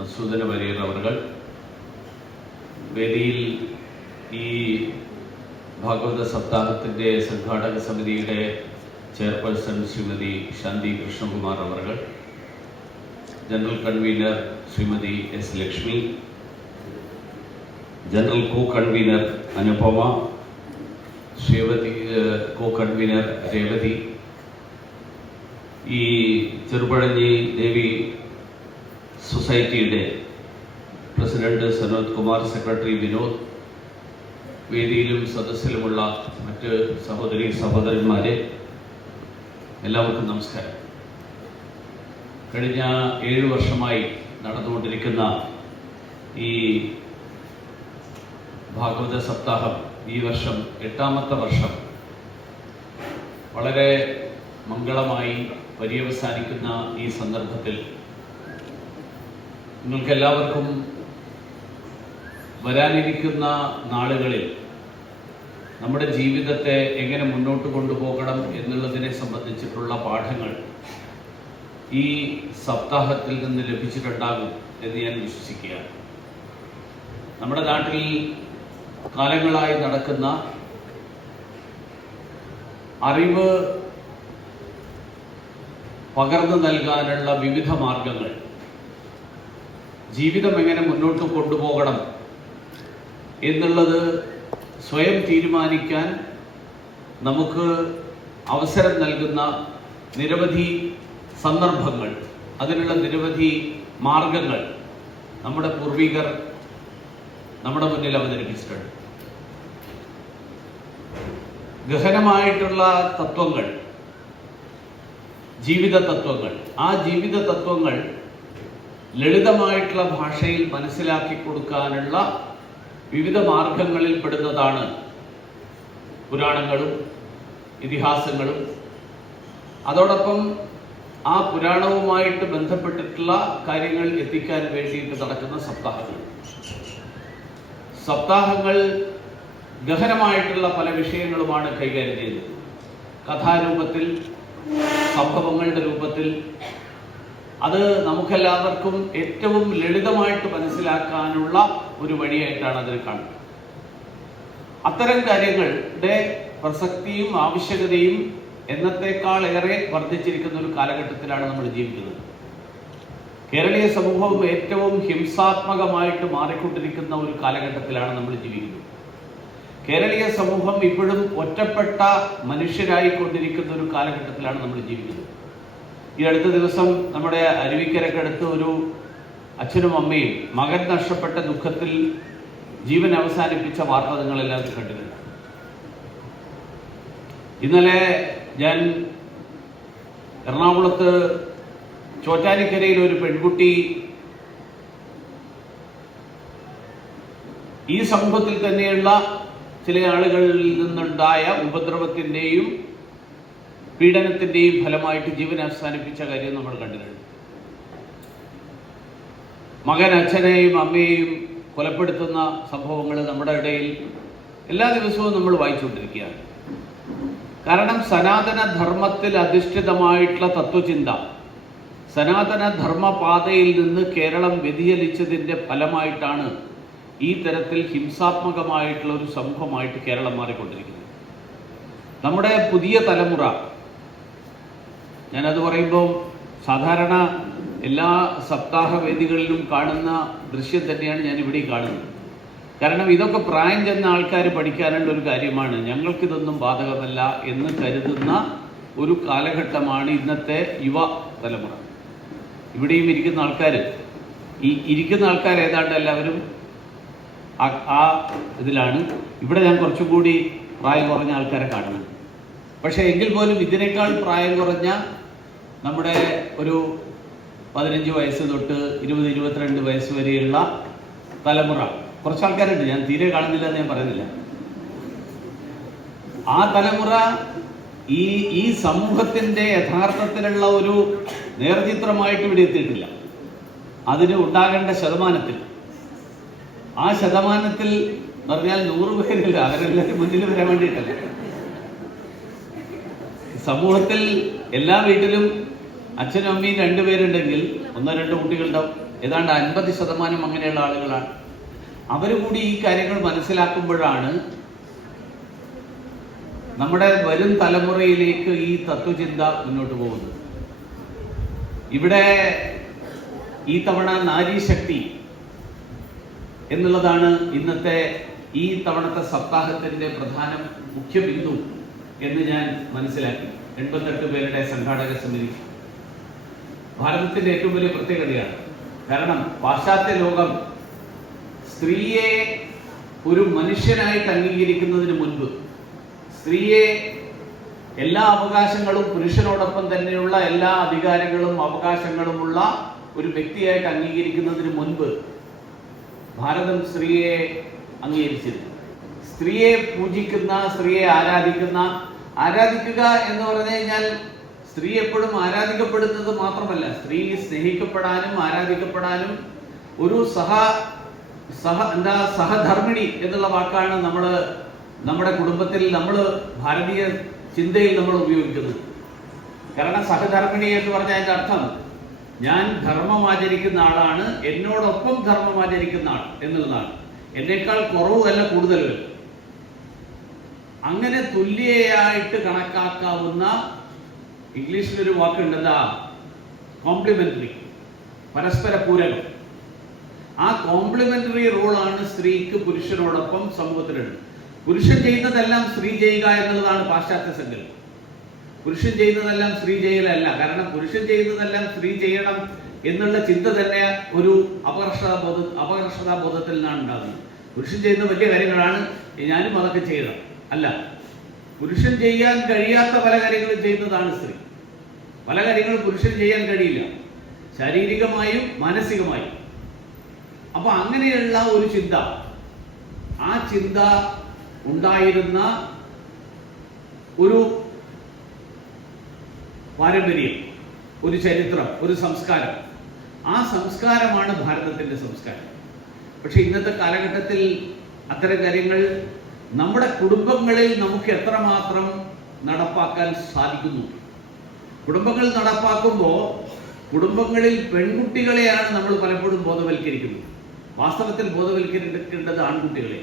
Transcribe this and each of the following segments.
സുന്ദരമരിയർ അവർകൾ വേദിയിൽ ഈ ഭാഗവത സപ്താഹത്തിന്റെ സംഘാടക സമിതിയുടെ ചെയർപേഴ്സൺ ശ്രീമതി ശാന്തി കൃഷ്ണകുമാർ അവർ general convener Shrimati S Lakshmi. General co convener Anupama. ശ്രീവതി co convener Revathi. ഈ ചെറുപഴഞ്ഞി ദേവി സൊസൈറ്റിയുടെ പ്രസിഡന്റ് സനോദ് കുമാർ സെക്രട്ടറി വിനോദ് വേദിയിലും സദസ്സിലുമുള്ള മറ്റ് സഹോദരി സഹോദരന്മാരെ എല്ലാവർക്കും നമസ്കാരം. കഴിഞ്ഞ ഏഴു വർഷമായി നടന്നുകൊണ്ടിരിക്കുന്ന ഈ ഭാഗവത സപ്താഹം ഈ വർഷം എട്ടാമത്തെ വർഷം വളരെ മംഗളമായി പര്യവസാനിക്കുന്ന ഈ സന്ദർഭത്തിൽ നിങ്ങൾക്ക് എല്ലാവർക്കും വരാനിരിക്കുന്ന നാളുകളിൽ നമ്മുടെ ജീവിതത്തെ എങ്ങനെ മുന്നോട്ട് കൊണ്ടുപോകണം എന്നുള്ളതിനെ സംബന്ധിച്ചിട്ടുള്ള പാഠങ്ങൾ ഈ സപ്താഹത്തിൽ നിന്ന് ലഭിച്ചിട്ടുണ്ടാകും എന്ന് ഞാൻ വിശ്വസിക്കുകയാണ്. നമ്മുടെ നാട്ടിൽ കാലങ്ങളായി നടക്കുന്ന അറിവ് പകർന്നു നൽകാനുള്ള വിവിധ മാർഗങ്ങൾ ജീവിതം എങ്ങനെ മുന്നോട്ട് കൊണ്ടുപോകണം എന്നുള്ളത് സ്വയം തീരുമാനിക്കാൻ നമുക്ക് അവസരം നൽകുന്ന നിരവധി സന്ദർഭങ്ങൾ അതിനുള്ള നിരവധി മാർഗങ്ങൾ നമ്മുടെ പൂർവികർ നമ്മുടെ മുന്നിൽ അവതരിപ്പിച്ചിട്ടുണ്ട്. ഗഹനമായിട്ടുള്ള തത്വങ്ങൾ ജീവിത തത്വങ്ങൾ ആ ജീവിത തത്വങ്ങൾ ലളിതമായിട്ടുള്ള ഭാഷയിൽ മനസ്സിലാക്കി കൊടുക്കാനുള്ള വിവിധ മാർഗങ്ങളിൽ പെടുന്നതാണ് പുരാണങ്ങളും ഇതിഹാസങ്ങളും. അതോടൊപ്പം ആ പുരാണവുമായിട്ട് ബന്ധപ്പെട്ടിട്ടുള്ള കാര്യങ്ങൾ എത്തിക്കാൻ വേണ്ടിയിട്ട് നടക്കുന്ന സപ്താഹങ്ങൾ. സപ്താഹങ്ങൾ ഗഹനമായിട്ടുള്ള പല വിഷയങ്ങളുമാണ് കൈകാര്യം ചെയ്യുന്നത്. കഥാരൂപത്തിൽ സംഭവങ്ങളുടെ രൂപത്തിൽ അത് നമുക്കെല്ലാവർക്കും ഏറ്റവും ലളിതമായിട്ട് മനസ്സിലാക്കാനുള്ള ഒരു വഴിയായിട്ടാണ് അതിൽ കാണുന്നത്. അത്തരം കാര്യങ്ങളുടെ പ്രസക്തിയും ആവശ്യകതയും എന്നത്തേക്കാൾ ഏറെ വർദ്ധിച്ചിരിക്കുന്ന ഒരു കാലഘട്ടത്തിലാണ് നമ്മൾ ജീവിക്കുന്നത്. കേരളീയ സമൂഹവും ഏറ്റവും ഹിംസാത്മകമായിട്ട് മാറിക്കൊണ്ടിരിക്കുന്ന ഒരു കാലഘട്ടത്തിലാണ് നമ്മൾ ജീവിക്കുന്നത്. കേരളീയ സമൂഹം ഇപ്പോഴും ഒറ്റപ്പെട്ട മനുഷ്യരായിക്കൊണ്ടിരിക്കുന്ന ഒരു കാലഘട്ടത്തിലാണ് നമ്മൾ ജീവിക്കുന്നത്. ഈ അടുത്ത ദിവസം നമ്മുടെ അരുവിക്കരക്കടുത്ത് ഒരു അച്ഛനും അമ്മയും മകൻ നഷ്ടപ്പെട്ട ദുഃഖത്തിൽ ജീവൻ അവസാനിപ്പിച്ച വാർത്ത നിങ്ങളെല്ലാവരും കണ്ടിരുന്നു ഇന്നലെ ഞാൻ എറണാകുളത്ത് ചോറ്റാനിക്കരയിൽ ഒരു പെൺകുട്ടി ഈ സമൂഹത്തിൽ തന്നെയുള്ള ചില ആളുകളിൽ നിന്നുണ്ടായ ഉപദ്രവത്തിന്റെയും പീഡനത്തിന്റെയും ഫലമായിട്ട് ജീവൻ അവസാനിപ്പിച്ച കാര്യം നമ്മൾ കണ്ടിട്ടുണ്ട് മകൻ അച്ഛനെയും അമ്മയെയും കൊലപ്പെടുത്തുന്ന സംഭവങ്ങൾ നമ്മുടെ ഇടയിൽ എല്ലാ ദിവസവും നമ്മൾ വായിച്ചുകൊണ്ടിരിക്കുകയാണ്. കാരണം സനാതന ധർമ്മത്തിൽ അധിഷ്ഠിതമായിട്ടുള്ള തത്വചിന്ത സനാതന ധർമ്മപാതയിൽ നിന്ന് കേരളം വ്യതിചലിച്ചതിന്റെ ഫലമായിട്ടാണ് ഈ തരത്തിൽ ഹിംസാത്മകമായിട്ടുള്ള ഒരു സമൂഹമായിട്ട് കേരളം മാറിക്കൊണ്ടിരിക്കുന്നത്. നമ്മുടെ പുതിയ തലമുറ ഞാനത് പറയുമ്പോൾ സാധാരണ എല്ലാ സപ്താഹ വേദികളിലും കാണുന്ന ദൃശ്യം തന്നെയാണ് ഞാൻ ഇവിടെ കാണുന്നത്. കാരണം ഇതൊക്കെ പ്രായം ചെന്ന ആൾക്കാർ പഠിക്കാനുള്ള ഒരു കാര്യമാണ്. ഞങ്ങൾക്കിതൊന്നും ബാധകമല്ല എന്ന് കരുതുന്ന ഒരു കാലഘട്ടമാണ് ഇന്നത്തെ യുവ തലമുറ. ഇവിടെയും ഇരിക്കുന്ന ആൾക്കാർ ഈ ഇരിക്കുന്ന ആൾക്കാർ ഏതാണ്ട് എല്ലാവരും ആ- ഇതിലാണ്. ഇവിടെ ഞാൻ കുറച്ചും കൂടി പ്രായം കുറഞ്ഞ ആൾക്കാരെ കാണുന്നത്. പക്ഷേ എങ്കിൽ പോലും ഇതിനേക്കാൾ പ്രായം കുറഞ്ഞ നമ്മുടെ ഒരു പതിനഞ്ച് വയസ്സ് തൊട്ട് ഇരുപത് ഇരുപത്തിരണ്ട് വയസ്സ് വരെയുള്ള തലമുറ. കുറച്ച് ആൾക്കാരുണ്ട്. ഞാൻ തീരെ കാണുന്നില്ല എന്ന് ഞാൻ പറയുന്നില്ല. ആ തലമുറ ഈ ഈ സമൂഹത്തിന്റെ യഥാർത്ഥത്തിലുള്ള ഒരു നേർചിത്രമായിട്ട് ഇവിടെ എത്തിയിട്ടില്ല. അതിന് ഉണ്ടാകേണ്ട ശതമാനത്തിൽ. ആ ശതമാനത്തിൽ പറഞ്ഞാൽ നൂറ് പേരില്ല. അവരെല്ലാവരും മുന്നിൽ വരാൻ വേണ്ടിയിട്ടല്ല. സമൂഹത്തിൽ എല്ലാ വീട്ടിലും അച്ഛനും അമ്മയും രണ്ടുപേരുണ്ടെങ്കിൽ ഒന്നോ രണ്ടോ കുട്ടികളുണ്ടാവും. ഏതാണ്ട് അൻപത് ശതമാനം അങ്ങനെയുള്ള ആളുകളാണ്. അവർ കൂടി ഈ കാര്യങ്ങൾ മനസ്സിലാക്കുമ്പോഴാണ് നമ്മുടെ വരും തലമുറയിലേക്ക് ഈ തത്വചിന്ത മുന്നോട്ട് പോകുന്നത്. ഇവിടെ ഈ തവണ നാരീശക്തി എന്നുള്ളതാണ് ഇന്നത്തെ ഈ തവണത്തെ സപ്താഹത്തിന്റെ പ്രധാന മുഖ്യ ബിന്ദു എന്ന് ഞാൻ മനസ്സിലാക്കി. എൺപത്തെട്ട് പേരുടെ സംഘാടക സമിതി. ഭാരതത്തിന്റെ ഏറ്റവും വലിയ പ്രത്യേകതയാണ്. കാരണം പാശ്ചാത്യ ലോകം സ്ത്രീയെ ഒരു മനുഷ്യനായിട്ട് അംഗീകരിക്കുന്നതിന് മുൻപ് സ്ത്രീയെ എല്ലാ അവകാശങ്ങളും പുരുഷനോടൊപ്പം തന്നെയുള്ള എല്ലാ അധികാരങ്ങളും അവകാശങ്ങളുമുള്ള ഒരു വ്യക്തിയായിട്ട് അംഗീകരിക്കുന്നതിന് മുൻപ് ഭാരതം സ്ത്രീയെ അംഗീകരിച്ചിരുന്നു. സ്ത്രീയെ പൂജിക്കുന്ന സ്ത്രീയെ ആരാധിക്കുന്ന ആരാധിക്കുക എന്ന് പറഞ്ഞു കഴിഞ്ഞാൽ സ്ത്രീ എപ്പോഴും ആരാധിക്കപ്പെടുന്നത് മാത്രമല്ല സ്ത്രീ സ്നേഹിക്കപ്പെടാനും ആരാധിക്കപ്പെടാനും ഒരു സഹ സഹ എന്താ സഹധർമ്മിണി എന്നുള്ള വാക്കാണ് നമ്മൾ നമ്മുടെ കുടുംബത്തിൽ നമ്മൾ ഭാരതീയ ചിന്തയിൽ നമ്മൾ ഉപയോഗിക്കുന്നത്. കാരണം സഹധർമ്മിണി എന്ന് പറഞ്ഞാൽ അതിന്റെ അർത്ഥം ഞാൻ ധർമ്മം ആചരിക്കുന്ന ആളാണ് എന്നോടൊപ്പം ധർമ്മം ആചരിക്കുന്ന ആൾ എന്നുള്ളതാണ്. എന്നേക്കാൾ കുറവുമല്ല കൂടുതലും? അങ്ങനെ തുല്യയായിട്ട് കണക്കാക്കാവുന്ന ഇംഗ്ലീഷിൽ ഒരു വാക്കുണ്ട് എന്താ കോംപ്ലിമെന്ററി പരസ്പര പൂരകം. ആ കോംപ്ലിമെന്ററി റോളാണ് സ്ത്രീക്ക് പുരുഷനോടൊപ്പം സമൂഹത്തിലുണ്ട് പുരുഷൻ ചെയ്യുന്നതെല്ലാം സ്ത്രീ ചെയ്യുക എന്നുള്ളതാണ് പാശ്ചാത്യ സങ്കല്പം. പുരുഷൻ ചെയ്യുന്നതെല്ലാം സ്ത്രീ ചെയ്യലല്ല. കാരണം പുരുഷൻ ചെയ്യുന്നതെല്ലാം സ്ത്രീ ചെയ്യണം എന്നുള്ള ചിന്ത തന്നെ ഒരു അപകർഷതാ ബോധ അപകർഷതാ ബോധത്തിൽ നിന്നാണ് ഉണ്ടാകുന്നത്. പുരുഷൻ ചെയ്യുന്ന വലിയ കാര്യങ്ങളാണ് ഞാനും അതൊക്കെ ചെയ്യണം അല്ല പുരുഷൻ ചെയ്യാൻ കഴിയാത്ത പല കാര്യങ്ങളും ചെയ്യുന്നതാണ് സ്ത്രീ. പല കാര്യങ്ങളും പുരുഷൻ ചെയ്യാൻ കഴിയില്ല. ശാരീരികമായും മാനസികമായും. അപ്പൊ അങ്ങനെയുള്ള ഒരു ചിന്ത. ആ ചിന്ത ഉണ്ടായിരുന്ന ഒരു പാരമ്പര്യം ഒരു ചരിത്രം ഒരു സംസ്കാരം. ആ സംസ്കാരമാണ് ഭാരതത്തിന്റെ സംസ്കാരം. പക്ഷെ ഇന്നത്തെ കാലഘട്ടത്തിൽ അത്തരം കാര്യങ്ങൾ നമ്മുടെ കുടുംബങ്ങളിൽ നമുക്ക് എത്രമാത്രം നടപ്പാക്കാൻ സാധിക്കുന്നു? കുടുംബങ്ങൾ നടപ്പാക്കുമ്പോൾ കുടുംബങ്ങളിൽ പെൺകുട്ടികളെയാണ് നമ്മൾ പലപ്പോഴും ബോധവൽക്കരിക്കുന്നത്. വാസ്തവത്തിൽ ബോധവൽക്കരിക്കേണ്ടത് ആൺകുട്ടികളെ.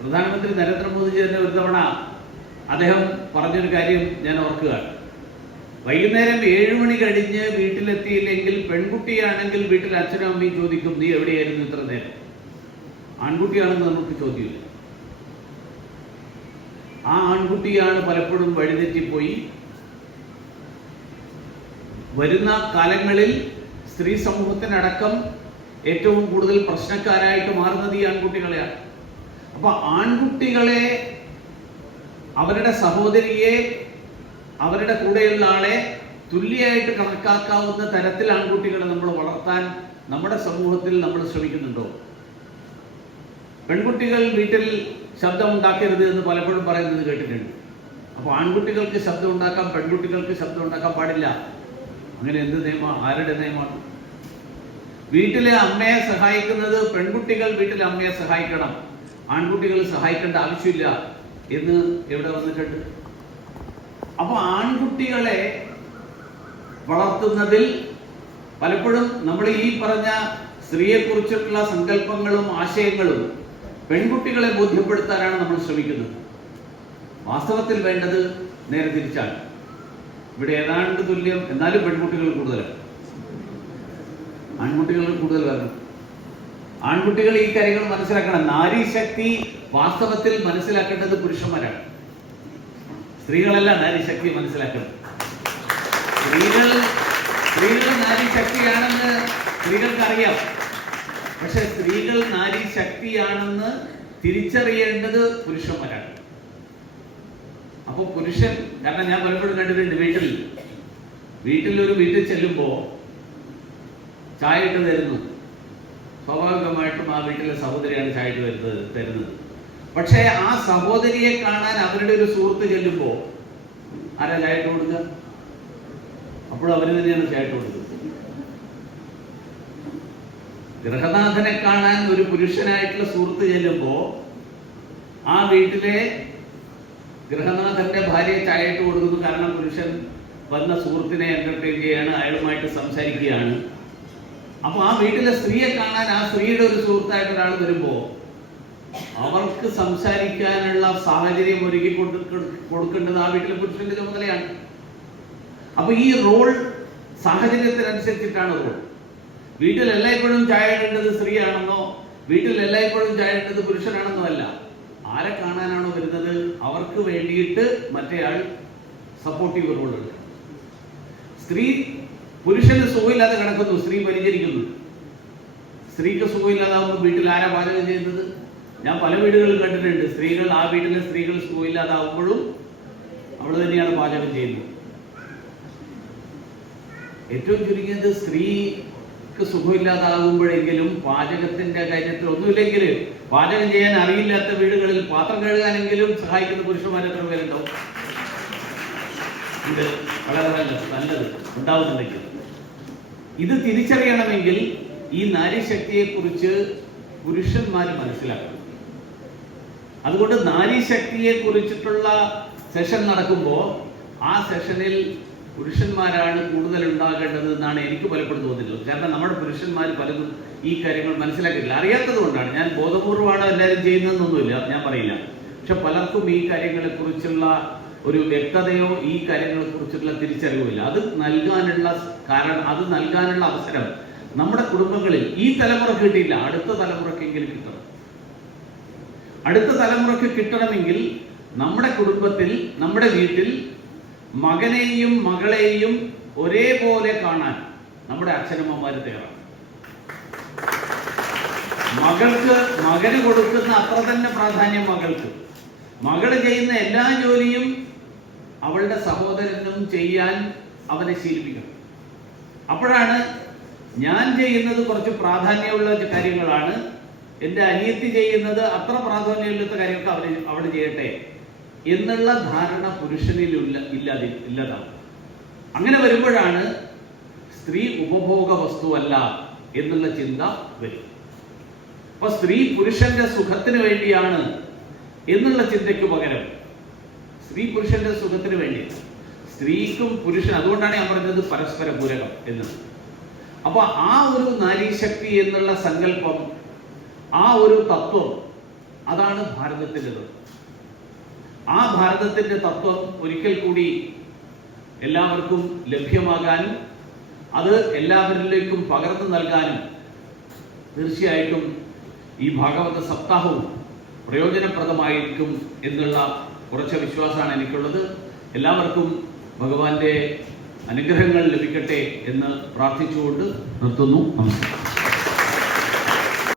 പ്രധാനമന്ത്രി നരേന്ദ്രമോദിജി തന്നെ ഒരു തവണ അദ്ദേഹം പറഞ്ഞൊരു കാര്യം ഞാൻ ഓർക്കുകയാണ്. വൈകുന്നേരം ഏഴു മണി കഴിഞ്ഞ് വീട്ടിലെത്തിയില്ലെങ്കിൽ പെൺകുട്ടിയാണെങ്കിൽ വീട്ടിൽ അച്ഛനും അമ്മയും ചോദിക്കും നീ എവിടെയായിരുന്നു ഇത്ര നേരം? ആൺകുട്ടിയാണെന്ന് നമുക്ക് ചോദ്യമില്ല. ആ ആൺകുട്ടിയാണ് പലപ്പോഴും വഴിതെറ്റിപ്പോയി. വരുന്ന കാലങ്ങളിൽ സ്ത്രീ സമൂഹത്തിനടക്കം ഏറ്റവും കൂടുതൽ പ്രശ്നക്കാരായിട്ട് മാറുന്നത് ഈ ആൺകുട്ടികളെയാണ്. അപ്പൊ ആൺകുട്ടികളെ അവരുടെ സഹോദരിയെ അവരുടെ കൂടെയുള്ള ആളെ തുല്യമായിട്ട് കണക്കാക്കാവുന്ന തരത്തിൽ ആൺകുട്ടികളെ നമ്മൾ വളർത്താൻ നമ്മുടെ സമൂഹത്തിൽ നമ്മൾ ശ്രമിക്കുന്നുണ്ടോ? പെൺകുട്ടികൾ വീട്ടിൽ ശബ്ദം ഉണ്ടാക്കരുത് എന്ന് പലപ്പോഴും പറയുന്നത് കേട്ടിട്ടുണ്ട്. അപ്പോൾ ആൺകുട്ടികൾക്ക് ശബ്ദം ഉണ്ടാക്കാം പെൺകുട്ടികൾക്ക് ശബ്ദം ഉണ്ടാക്കാൻ പാടില്ല. അങ്ങനെ എന്ത് നിയമം? ആരുടെ നിയമമാണ് വീട്ടിലെ അമ്മയെ സഹായിക്കുന്നത് പെൺകുട്ടികൾ വീട്ടിലെ അമ്മയെ സഹായിക്കണം. ആൺകുട്ടികൾ സഹായിക്കേണ്ട ആവശ്യമില്ല എന്ന് എവിടെ വന്നിട്ടുണ്ട്? അപ്പൊ ആൺകുട്ടികളെ വളർത്തുന്നതിൽ പലപ്പോഴും നമ്മൾ ഈ പറഞ്ഞ സ്ത്രീയെ കുറിച്ചിട്ടുള്ള സങ്കല്പങ്ങളും ആശയങ്ങളും പെൺകുട്ടികളെ ബോധ്യപ്പെടുത്താനാണ് നമ്മൾ ശ്രമിക്കുന്നത്. വാസ്തവത്തിൽ വേണ്ടത് നേരെ തിരിച്ചാണ്. ഇവിടെ ഏതാണ്ട് തുല്യം എന്നാലും പെൺകുട്ടികൾ കൂടുതലാണ്. ആൺകുട്ടികൾ കൂടുതൽ വരണം ആൺകുട്ടികൾ ഈ കാര്യങ്ങൾ മനസ്സിലാക്കണം. നാരീശക്തി വാസ്തവത്തിൽ മനസ്സിലാക്കേണ്ടത് പുരുഷന്മാരാണ്. സ്ത്രീകളല്ല നാരീശക്തി മനസ്സിലാക്കണം. സ്ത്രീകൾ സ്ത്രീകൾ നാരീശക്തിയാണെന്ന് സ്ത്രീകൾക്ക് അറിയാം പക്ഷെ സ്ത്രീകൾ നാരി ശക്തിയാണെന്ന് തിരിച്ചറിയേണ്ടത് പുരുഷന്മാരാണ്. അപ്പൊ പുരുഷൻ കാരണം ഞാൻ പലപ്പോഴും കണ്ടിട്ടുണ്ട് വീട്ടിൽ വീട്ടിൽ ഒരു വീട്ടിൽ ചെല്ലുമ്പോ ചായ ഇട്ട് തരുന്നു സ്വാഭാവികമായിട്ടും ആ വീട്ടിലെ സഹോദരിയാണ് ചായ ഇട്ട് വരുന്നത് തരുന്നത്. പക്ഷേ ആ സഹോദരിയെ കാണാൻ അവരുടെ ഒരു സുഹൃത്ത് ചെല്ലുമ്പോ ആരാ ചായ ഇട്ട് കൊടുക്കുക? അപ്പോഴും അവർ തന്നെയാണ് ചായ ഇട്ട് കൊടുക്കുന്നത്. ഗൃഹനാഥനെ കാണാൻ ഒരു പുരുഷനായിട്ടുള്ള സുഹൃത്ത് ചെല്ലുമ്പോ ആ വീട്ടിലെ ഗൃഹനാഥന്റെ ഭാര്യയെ ചായയിട്ട് കൊടുക്കുന്നു. കാരണം പുരുഷൻ വന്ന സുഹൃത്തിനെ എന്റർടൈൻ ചെയ്യാണ് അയാളുമായിട്ട് സംസാരിക്കുകയാണ്. അപ്പൊ ആ വീട്ടിലെ സ്ത്രീയെ കാണാൻ ആ സ്ത്രീയുടെ ഒരു സുഹൃത്തായിട്ട് ഒരാൾ വരുമ്പോ അവർക്ക് സംസാരിക്കാനുള്ള സാഹചര്യം ഒരുക്കി കൊടുക്ക- കൊടുക്കേണ്ടത് ആ വീട്ടിലെ പുരുഷന്റെ ചുമതലയാണ്. അപ്പൊ ഈ റോൾ സാഹചര്യത്തിനനുസരിച്ചിട്ടാണ് റോൾ. വീട്ടിൽ എല്ലായ്പ്പോഴും ചായ ഇടേണ്ടത് സ്ത്രീയാണെന്നോ വീട്ടിൽ എല്ലായ്പ്പോഴും ചായ ഇടേണ്ടത് പുരുഷനാണെന്നോ അല്ല. ആരെ കാണാനാണോ വരുന്നത്? അവർക്ക് വേണ്ടിയിട്ട് മറ്റേയാൾ സപ്പോർട്ടീവ് എടുക്കണം സ്ത്രീ പുരുഷന് സുഖമില്ലാതെ കിടക്കുന്നു സ്ത്രീ പരിചരിക്കുന്നു. സ്ത്രീക്ക് സുഖമില്ലാതാവുമ്പോൾ വീട്ടിൽ ആരാ പാചകം ചെയ്യുന്നത്? ഞാൻ പല വീടുകളിൽ കണ്ടിട്ടുണ്ട് സ്ത്രീകൾ ആ വീട്ടിലെ സ്ത്രീകൾ സുഖമില്ലാതാവുമ്പോഴും അവൾ തന്നെയാണ് പാചകം ചെയ്യുന്നത്. ഏറ്റവും ചുരുങ്ങിയത് സ്ത്രീക്ക് സുഖമില്ലാതാകുമ്പോഴെങ്കിലും പാചകത്തിന്റെ കാര്യത്തിൽ ഒന്നുമില്ലെങ്കിൽ പാചകം ചെയ്യാൻ അറിയില്ലാത്ത വീടുകളിൽ പാത്രം കഴുകാനെങ്കിലും സഹായിക്കുന്ന പുരുഷന്മാരെ എത്ര പേരുണ്ടാവും? ഇത് വളരെ നല്ലത് നല്ലത് ഉണ്ടാവുന്നുണ്ടെങ്കിൽ. ഇത് തിരിച്ചറിയണമെങ്കിൽ ഈ നാരീശക്തിയെ കുറിച്ച് പുരുഷന്മാർ മനസ്സിലാക്കണം. അതുകൊണ്ട് നാരീശക്തിയെ കുറിച്ചിട്ടുള്ള സെഷൻ നടക്കുമ്പോൾ ആ സെഷനിൽ പുരുഷന്മാരാണ് കൂടുതൽ ഉണ്ടാകേണ്ടത് എന്നാണ് എനിക്ക് പലപ്പോഴും തോന്നിയിട്ടുള്ളത്. കാരണം നമ്മുടെ പുരുഷന്മാർ പലതും ഈ കാര്യങ്ങൾ മനസ്സിലാക്കിയിട്ടില്ല. അറിയാത്തത് കൊണ്ടാണ്. ഞാൻ ബോധപൂർവമാണ് എല്ലാവരും ചെയ്യുന്നതെന്നൊന്നുമില്ല. ഞാൻ പറയില്ല. പക്ഷെ പലർക്കും ഈ കാര്യങ്ങളെക്കുറിച്ചുള്ള ഒരു വ്യക്തതയോ ഈ കാര്യങ്ങളെക്കുറിച്ചുള്ള തിരിച്ചറിവോ തിരിച്ചറിവില്ല അത് നൽകാനുള്ള കാരണം അത് നൽകാനുള്ള അവസരം നമ്മുടെ കുടുംബങ്ങളിൽ ഈ തലമുറ കിട്ടിയില്ല. അടുത്ത തലമുറക്കെങ്കിലും കിട്ടണം. അടുത്ത തലമുറയ്ക്ക് കിട്ടണമെങ്കിൽ നമ്മുടെ കുടുംബത്തിൽ നമ്മുടെ വീട്ടിൽ മകനെയും മകളെയും ഒരേപോലെ കാണാൻ നമ്മുടെ അച്ഛനമ്മമാർ തയ്യാറാണ്. മകൾക്ക് മകന് കൊടുക്കുന്ന അത്ര തന്നെ പ്രാധാന്യം മകൾക്ക്. മകൾ ചെയ്യുന്ന എല്ലാ ജോലിയും അവളുടെ സഹോദരനും ചെയ്യാൻ അവനെ ശീലിപ്പിക്കണം. അപ്പോഴാണ് ഞാൻ ചെയ്യുന്നത് കുറച്ച് പ്രാധാന്യമുള്ള കാര്യങ്ങളാണ്. എന്റെ അനിയത്തി ചെയ്യുന്നത് അത്ര പ്രാധാന്യമില്ലാത്ത കാര്യമൊക്കെ അവർ അവിടെ ചെയ്യട്ടെ. എന്നുള്ള ധാരണ പുരുഷനിലുള്ള ഇല്ലാതെ ഇല്ലതാണ് അങ്ങനെ വരുമ്പോഴാണ് സ്ത്രീ ഉപഭോഗ വസ്തുവല്ല എന്നുള്ള ചിന്ത വരും. അപ്പൊ സ്ത്രീ പുരുഷന്റെ സുഖത്തിന് വേണ്ടിയാണ് എന്നുള്ള ചിന്തയ്ക്ക് പകരം സ്ത്രീ പുരുഷന്റെ സുഖത്തിന് വേണ്ടി. സ്ത്രീക്കും പുരുഷൻ അതുകൊണ്ടാണ് ഞാൻ പറഞ്ഞത് പരസ്പര പൂരകം എന്ന് അപ്പൊ ആ ഒരു നാരീശക്തി എന്നുള്ള സങ്കല്പം ആ ഒരു തത്വം അതാണ് ഭാരതത്തിന്റെത് ആ ഭാരതത്തിന്റെ തത്വം ഒരിക്കൽ കൂടി എല്ലാവർക്കും ലഭ്യമാകാനും അത് എല്ലാവരിലേക്കും പകർന്നു നൽകാനും തീർച്ചയായിട്ടും ഈ ഭാഗവത സപ്താഹവും പ്രയോജനപ്രദമായിരിക്കും എന്നുള്ള കുറച്ച് വിശ്വാസമാണ് എനിക്കുള്ളത്. എല്ലാവർക്കും ഭഗവാന്റെ അനുഗ്രഹങ്ങൾ ലഭിക്കട്ടെ എന്ന് പ്രാർത്ഥിച്ചുകൊണ്ട് നിർത്തുന്നു. നമസ്കാരം.